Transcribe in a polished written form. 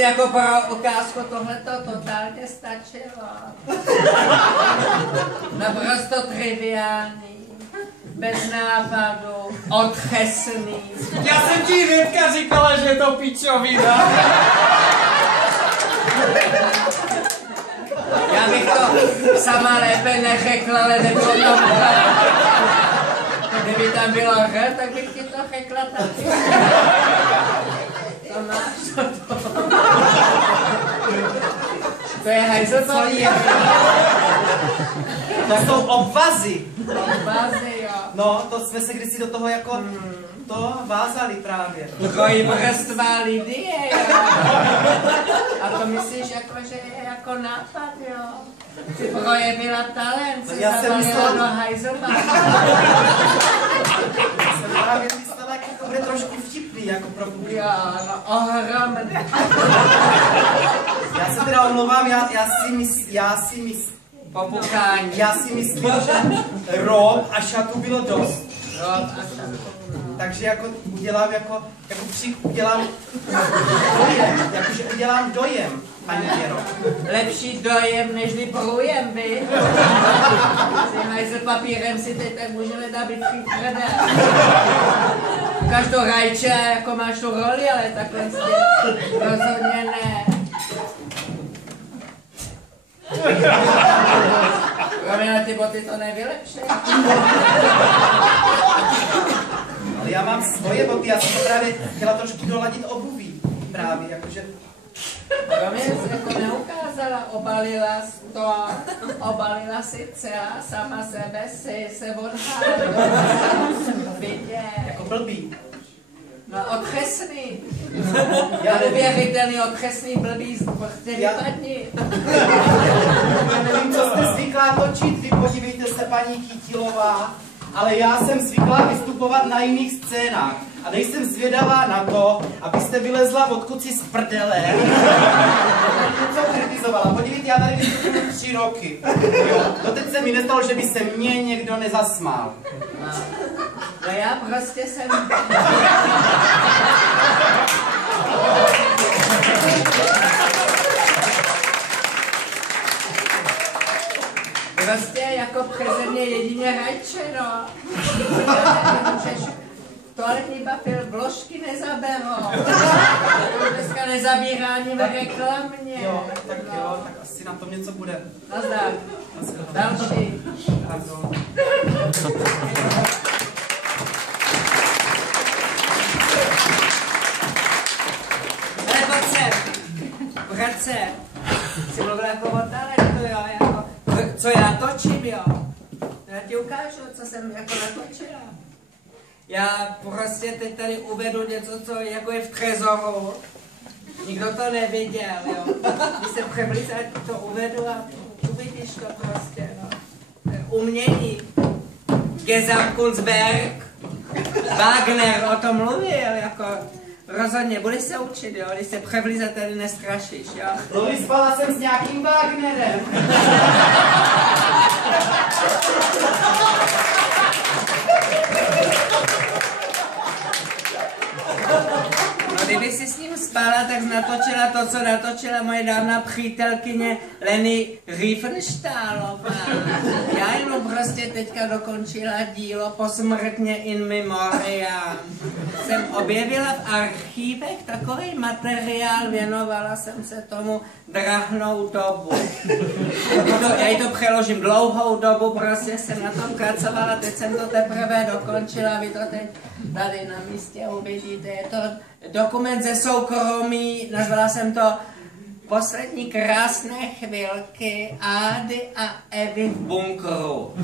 Prostě jako pro ukázku tohleto totálně stačilo. Naprosto triviální, bez nápadu, otřesný. Já jsem ti hnedka říkala, že je to pičovina. Já bych to sama lépe neřekla, ale nebylo to kdyby tam bylo R, tak bych ti to řekla taky. To máš to. To je hajzlpaví. To jsou obvazy. Obvazy, jo. No, to jsme se kdysi do toho jako to vázali právě. Trojvrstvá Lidie, jo. A to myslíš jako, že je jako nápad, jo. Ty projevila talent, si zabalila do hajzlpaví. Já jsem právě myslela, jak to bude trošku vtipný, jako pro publikum. Jo, no ohromně. Já se teda omlouvám, já si myslím, Popukání. já si myslím, že rob a šatu bylo dost. Rob a šatu. Takže jako udělám udělám dojem, jakože udělám dojem, paní Věro. Lepší dojem, nežli průjem, vy. Si hajzl papírem si teď tak můžeme dábit příklada. Ukáž to rajče, jako máš tu roli, ale takhle rozhodně ne. Promiň, ty boty to nevylepší. Ale já mám svoje boty, já jsem to právě chtěla trošku doladit obuví. Právě, jakože... Promiň, jsi jako neukázala, obalila si celá, sama sebe si se odhádala. Vidět. Jako blbý. No, otřesný. Já neuvěřitelný, otřesný, blbý, prostě vypadni. Já nevím, co jste zvyklá točit, vy podívejte se, paní Chytilová, ale já jsem zvyklá vystupovat na jiných scénách. A nejsem zvědavá na to, abyste vylezla odkud si z prdele. Co kritizovala. Podívejte, já tady vystupuji 3 roky. Jo, doteď se mi nestalo, že by se mě někdo nezasmál. No já prostě jsem... Prostě jako přeze mě jedině rajče, no. Toaletní papír, vložky nezaberou. Dneska nezabírání ve reklamě. Jo, tak jo, tak asi na tom něco bude. Nazdar. Další. Pardon. Ale pojď sem. Vrať se. Jsi mluvil jako o talentu, jo, jako, co já točím, jo. Já ti ukážu, co jsem jako natočila. Já prostě teď tady uvedu něco, co jako je v trezoru. Nikdo to neviděl, jo. Když se přeblízá, to uvedu a uvidíš to prostě, no. Umění. Gesamtkunstwerk. Wagner o tom mluvil, jako rozhodně, budeš se učit, jo, když se převlízat, tady nestrašíš, jo. Lovi, spala jsem s nějakým Wagnerem. No, kdyby si s ním spala, tak natočila to, co natočila moje dávná přítelkyně Leni Riefenstahlová. Já jenom prostě teďka dokončila dílo Posmrtně in memoriam. Jsem objevila v archívech takový materiál, věnovala jsem se tomu drahnou dobu. Já jí to přeložím, dlouhou dobu, prostě jsem na tom pracovala, teď jsem to teprve dokončila, vy to teď tady na místě uvidíte, je to dokument ze soukromí, nazvala jsem to Poslední krásné chvilky Ády a Evy v bunkru.